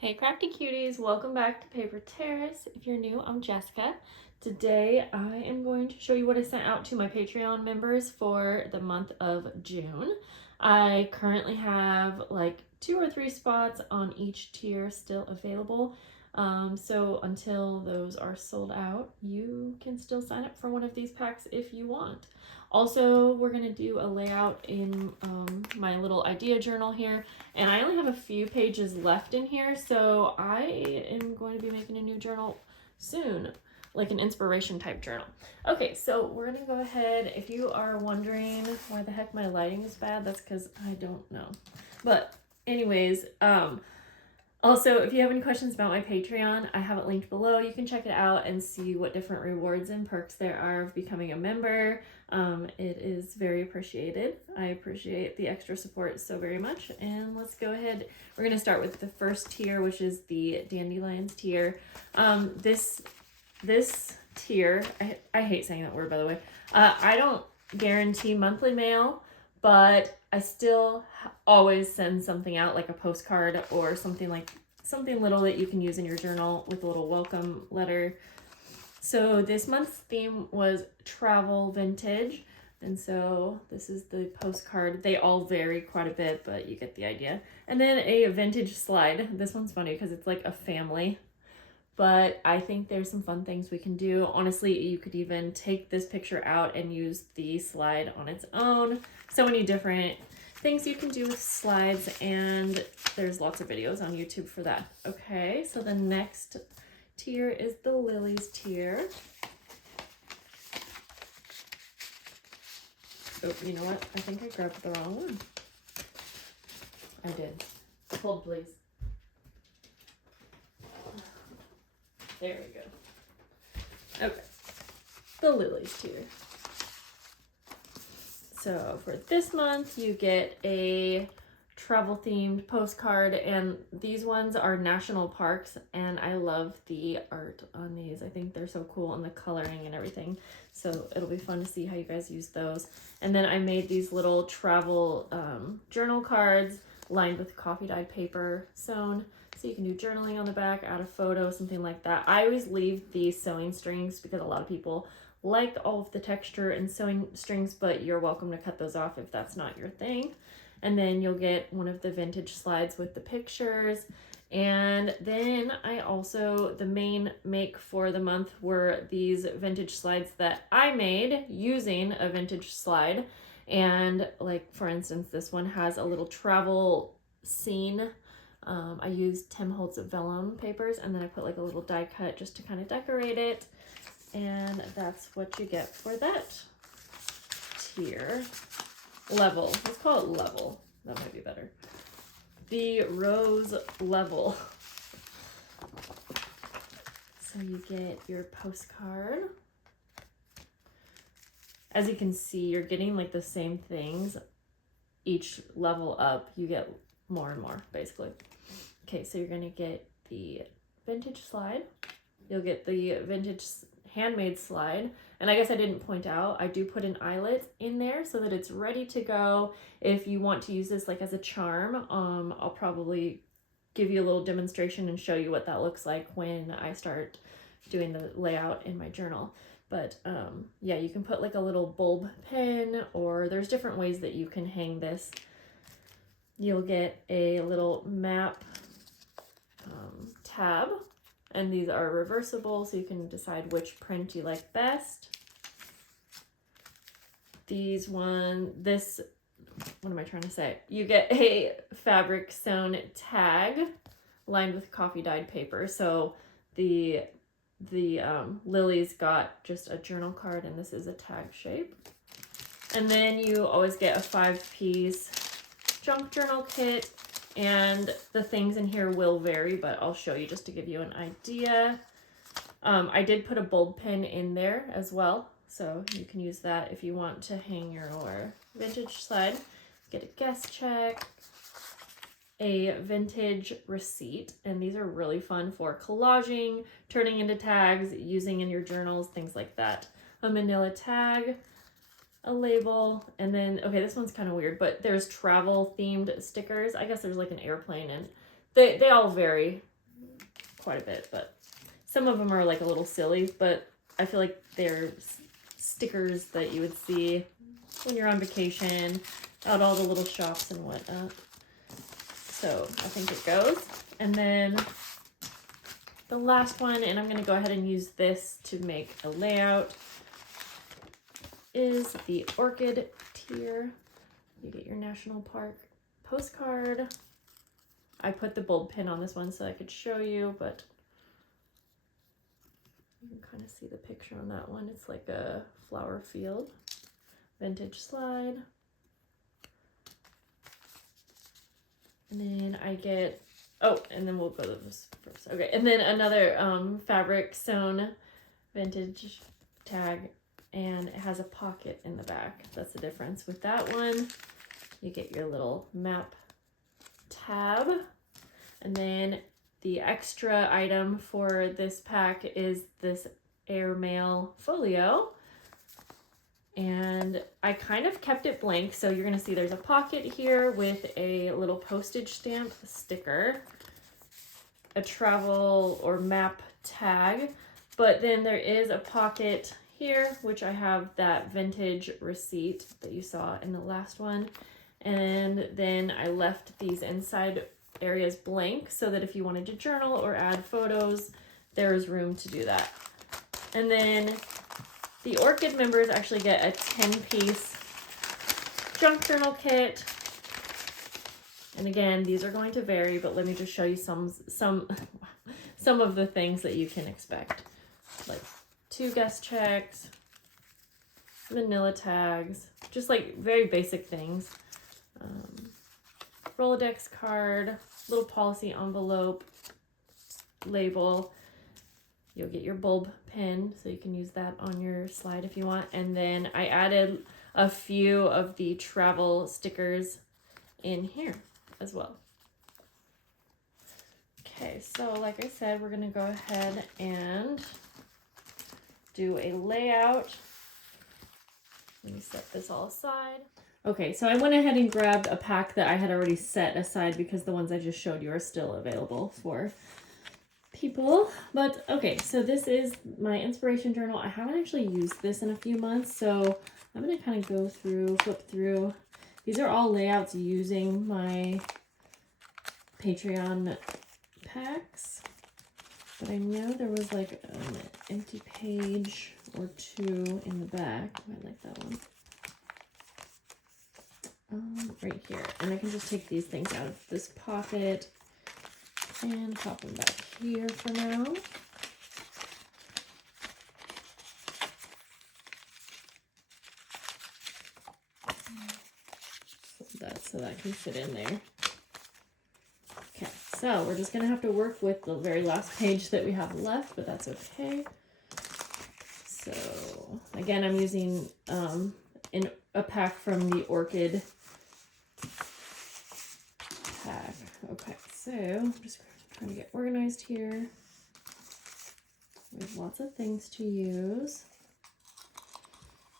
Hey Crafty Cuties, welcome back to Paper Terrace. If you're new, I'm Jessica. Today I am going to show you what I sent out to my Patreon members for the month of June. I currently have like 2 or 3 spots on each tier still available. So until those are sold out, you can still sign up for one of these packs if you want. Also, we're going to do a layout in my little idea journal here, and I only have a few pages left in here, so I am going to be making a new journal soon, like an inspiration type journal. Okay, so we're going to go ahead. If you are wondering why the heck my lighting is bad, that's because I don't know. But anyways, also, if you have any questions about my Patreon, I have it linked below. You can check it out and see what different rewards and perks there are of becoming a member. It is very appreciated. I appreciate the extra support so very much. And let's go ahead. We're going to start with the first tier, which is the Dandelions tier. This tier, I hate saying that word, by the way. I don't guarantee monthly mail, but I still always send something out, like a postcard or something little that you can use in your journal with a little welcome letter. So this month's theme was travel vintage, and so this is the postcard. They all vary quite a bit, but you get the idea. And then a vintage slide. This one's funny because it's like a family, but I think there's some fun things we can do. Honestly, you could even take this picture out and use the slide on its own. So many different things you can do with slides, and there's lots of videos on YouTube for that. Okay, so the next tier is the Lilies tier. Oh, you know what? I think I grabbed the wrong one. I did. Hold, please. There we go. Okay, the Lilies tier. So for this month, you get a travel themed postcard, and these ones are national parks, and I love the art on these. I think they're so cool, and the coloring and everything. So it'll be fun to see how you guys use those. And then I made these little travel journal cards lined with coffee dyed paper sewn. So you can do journaling on the back, add a photo, something like that. I always leave these sewing strings because a lot of people like all of the texture and sewing strings, but you're welcome to cut those off if that's not your thing. And then you'll get one of the vintage slides with the pictures. And then I also, the main make for the month were these vintage slides that I made using a vintage slide. And like, for instance, this one has a little travel scene. I used Tim Holtz vellum papers, and then I put like a little die cut just to kind of decorate it. And that's what you get for that tier. Level. Let's call it level. That might be better. The rose level. So you get your postcard. As you can see, you're getting like the same things. Each level up, you get more and more, basically. Okay, so you're going to get the vintage slide. You'll get the vintage handmade slide, and I guess I didn't point out, I do put an eyelet in there so that it's ready to go. If you want to use this like as a charm, I'll probably give you a little demonstration and show you what that looks like when I start doing the layout in my journal. But yeah, you can put like a little bulb pin, or there's different ways that you can hang this. You'll get a little map tab, and these are reversible, so you can decide which print you like best. What am I trying to say? You get a fabric sewn tag lined with coffee dyed paper. So the Lilies got just a journal card, and this is a tag shape. And then you always get a 5-piece junk journal kit. And the things in here will vary, but I'll show you just to give you an idea. I did put a bulb pin in there as well, so you can use that if you want to hang your vintage slide. Get a guest check, a vintage receipt, and these are really fun for collaging, turning into tags, using in your journals, things like that. A manila tag, a label, and then, okay, this one's kind of weird, but there's travel themed stickers. I guess there's like an airplane, and they all vary. quite a bit, but some of them are like a little silly, but I feel like they're stickers that you would see when you're on vacation, at all the little shops and whatnot. So I think it goes. And then the last one, and I'm going to go ahead and use this to make a layout, is the Orchid tier. You get your national park postcard. I put the bulb pin on this one so I could show you, but you can kind of see the picture on that one. It's like a flower field. Vintage slide. And then I get, oh, and then we'll go to this first. Okay, and then another fabric sewn vintage tag, and it has a pocket in the back. That's the difference with that one. You get your little map tab, and then the extra item for this pack is this airmail folio. And I kind of kept it blank, so you're going to see there's a pocket here with a little postage stamp sticker, a travel or map tag, but then there is a pocket here, which I have that vintage receipt that you saw in the last one. And then I left these inside areas blank so that if you wanted to journal or add photos, there is room to do that. And then the Orchid members actually get a 10-piece junk journal kit. And again, these are going to vary, but let me just show you some of the things that you can expect. Like 2 guest checks, manila tags, just like very basic things. Rolodex card, little policy envelope, label. You'll get your bulb pin, so you can use that on your slide if you want. And then I added a few of the travel stickers in here as well. Okay, so like I said, we're going to go ahead and do a layout. Let me set this all aside. Okay, so I went ahead and grabbed a pack that I had already set aside because the ones I just showed you are still available for people. But okay, so this is my inspiration journal. I haven't actually used this in a few months, so I'm going to kind of go through, flip through. These are all layouts using my Patreon packs, but I know there was like an empty page or 2 in the back. I like that one. Right here, and I can just take these things out of this pocket and pop them back here for now. So that can fit in there. Okay, so we're just gonna have to work with the very last page that we have left, but that's okay. So again, I'm using a pack from the Orchid pack. Okay, so I'm just trying to get organized here. We have lots of things to use.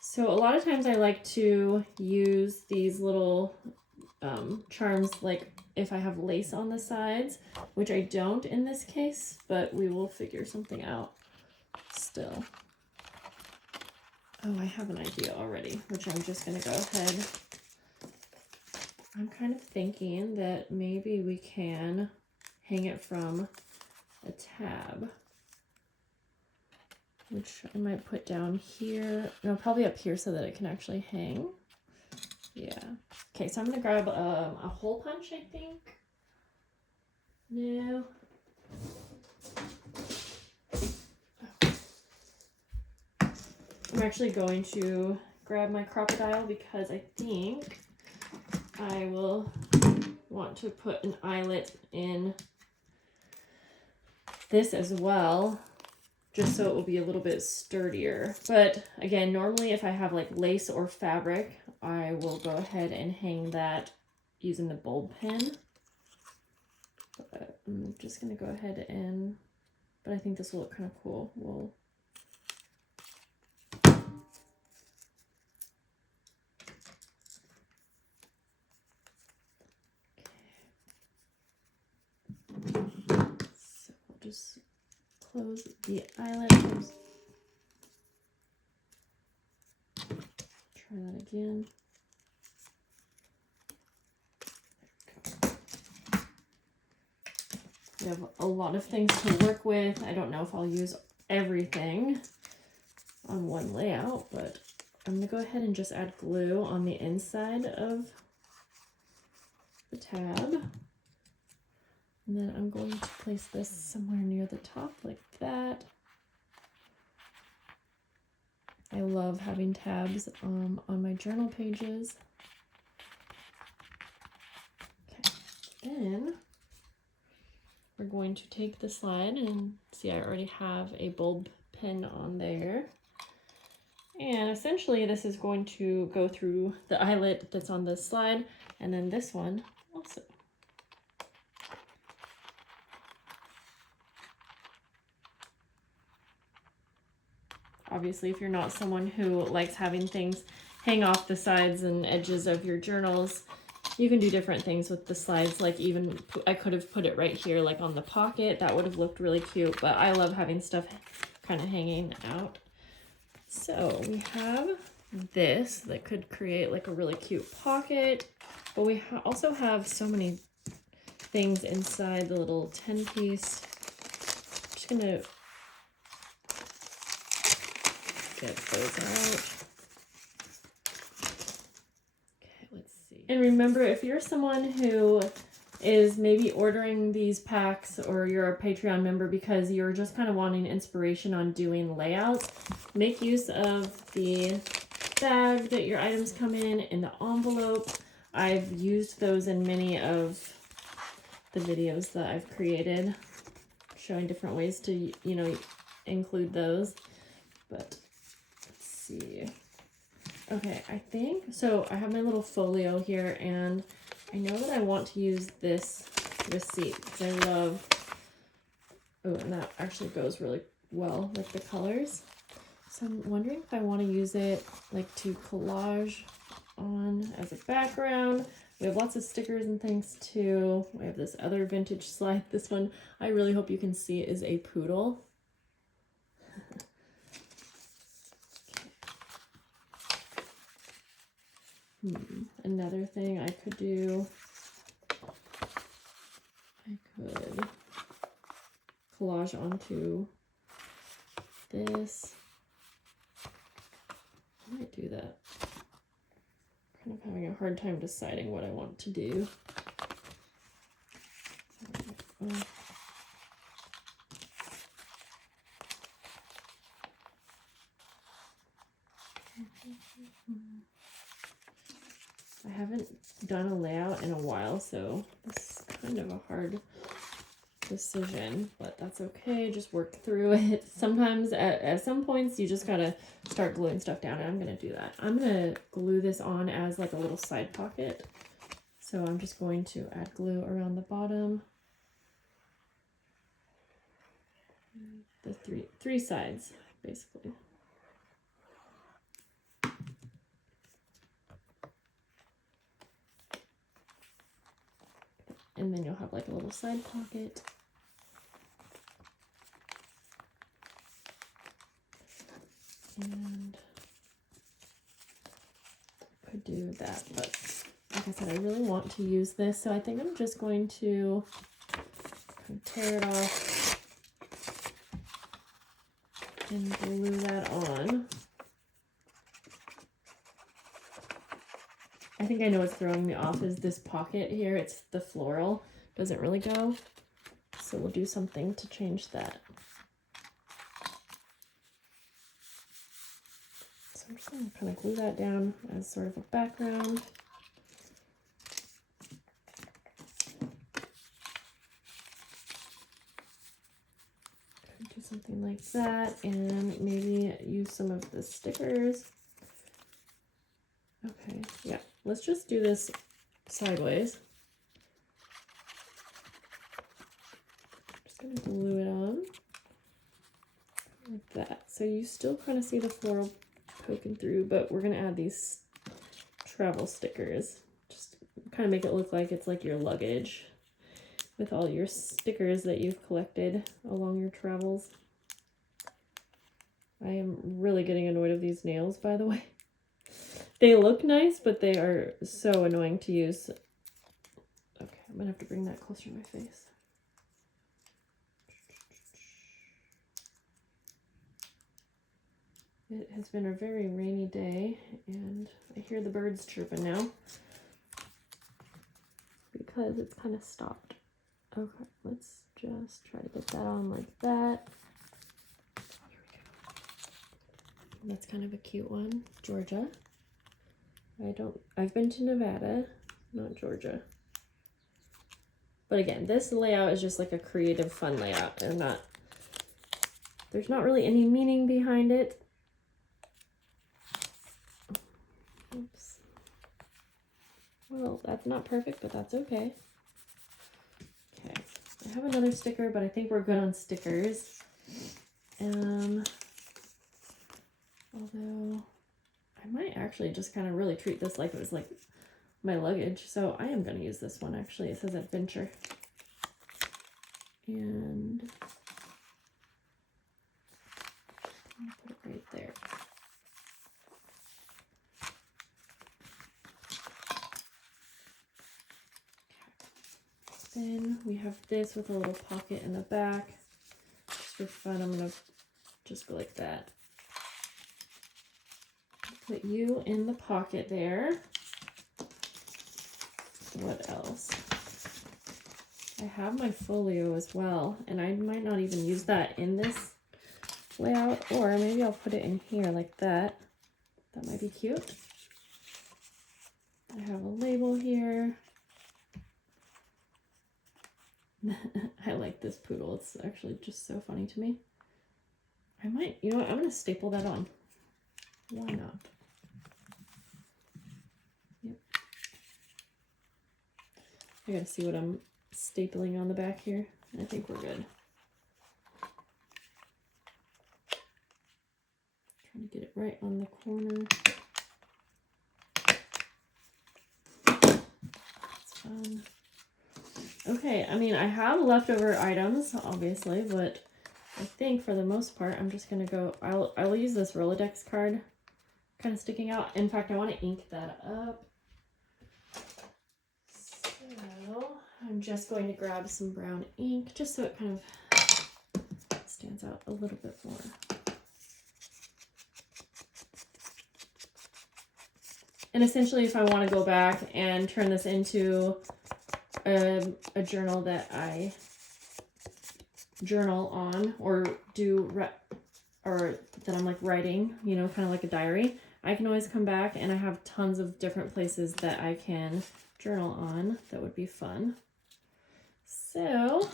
So a lot of times I like to use these little charms, like if I have lace on the sides, which I don't in this case, but we will figure something out still. Oh, I have an idea already, which I'm just going to go ahead. I'm kind of thinking that maybe we can hang it from a tab, which I might put down here. No, probably up here so that it can actually hang. Yeah. Okay, so I'm going to grab a hole punch, I think. No. I'm actually going to grab my crocodile because I think I will want to put an eyelet in this as well, just so it will be a little bit sturdier. But again, normally if I have like lace or fabric, I will go ahead and hang that using the bulb pin. But I'm just going to go ahead and, but I think this will look kind of cool. We'll just close the eyelet. Try that again. We have a lot of things to work with. I don't know if I'll use everything on one layout, but I'm going to go ahead and just add glue on the inside of the tab. And then I'm going to place this somewhere near the top like that. I love having tabs on my journal pages. Okay, then we're going to take the slide and see I already have a bulb pin on there. And essentially this is going to go through the eyelet that's on this slide and then this one also. Obviously, if you're not someone who likes having things hang off the sides and edges of your journals, you can do different things with the slides. Like even I could have put it right here, like on the pocket. That would have looked really cute, but I love having stuff kind of hanging out. So we have this that could create like a really cute pocket, but we also have so many things inside the little 10-piece. I'm just gonna get those out. Okay, let's see. And remember, if you're someone who is maybe ordering these packs or you're a Patreon member because you're just kind of wanting inspiration on doing layouts, make use of the bag that your items come in the envelope. I've used those in many of the videos that I've created, showing different ways to, you know, include those. But let's see. Okay, I think, so I have my little folio here, and I know that I want to use this receipt because I love, oh, and that actually goes really well with the colors. So I'm wondering if I want to use it like to collage on as a background. We have lots of stickers and things too. We have this other vintage slide. This one I really hope you can see is a poodle. Another thing I could do, I could collage onto this. I might do that. Kind of having a hard time deciding what I want to do. I haven't done a layout in a while, so this is kind of a hard decision, but that's okay. Just work through it. Sometimes at some points you just gotta start gluing stuff down, and I'm gonna do that. I'm gonna glue this on as like a little side pocket. So I'm just going to add glue around the bottom. The three sides, basically. And then you'll have like a little side pocket. And I could do that, but like I said, I really want to use this, so I think I'm just going to kind of tear it off and glue that on. I think I know what's throwing me off is this pocket here. It's the floral. Doesn't really go. So we'll do something to change that. So I'm just going to kind of glue that down as sort of a background. Do something like that, and maybe use some of the stickers. Okay, yeah, let's just do this sideways. Just gonna glue it on like that. So you still kind of see the floral poking through, but we're gonna add these travel stickers. Just kind of make it look like it's like your luggage. with all your stickers that you've collected along your travels. I am really getting annoyed with these nails, by the way. They look nice, but they are so annoying to use. Okay, I'm gonna have to bring that closer to my face. It has been a very rainy day, and I hear the birds chirping now because it's kind of stopped. Okay, let's just try to get that on like that. That's kind of a cute one. Georgia. I've been to Nevada, not Georgia. But again, this layout is just like a creative, fun layout, and there's not really any meaning behind it. Oops. Well, that's not perfect, but that's okay. Okay, I have another sticker, but I think we're good on stickers. Although I might actually just kind of really treat this like it was like my luggage. So I am going to use this one actually. It says adventure. And I'll put it right there. Then we have this with a little pocket in the back. Just for fun, I'm going to just go like that. Put you in the pocket there. What else? I have my folio as well, and I might not even use that in this layout, or maybe I'll put it in here like that. That might be cute. I have a label here. I like this poodle. It's actually just so funny to me. I might, you know what, I'm going to staple that on. Why not? Yep. I gotta see what I'm stapling on the back here. I think we're good. Trying to get it right on the corner. That's fun. Okay, I mean, I have leftover items, obviously, but I think for the most part, I'm just gonna go, I will use this Rolodex card kind of sticking out. In fact, I want to ink that up. So I'm just going to grab some brown ink just so it kind of stands out a little bit more. And essentially, if I want to go back and turn this into a journal that I journal on, or that I'm like writing, you know, kind of like a diary, I can always come back, and I have tons of different places that I can journal on. That would be fun. So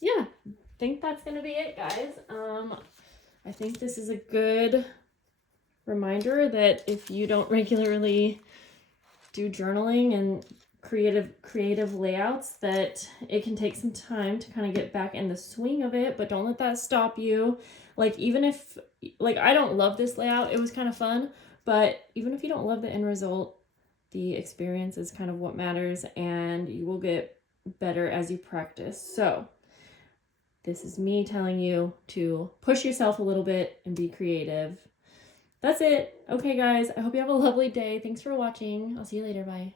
yeah, I think that's gonna be it, guys. I think this is a good reminder that if you don't regularly do journaling and creative layouts, that it can take some time to kind of get back in the swing of it, but don't let that stop you. Like, even if, like, I don't love this layout, it was kind of fun, but even if you don't love the end result, the experience is kind of what matters, and you will get better as you practice. So this is me telling you to push yourself a little bit and be creative. That's it. Okay, guys, I hope you have a lovely day. Thanks for watching. I'll see you later. Bye.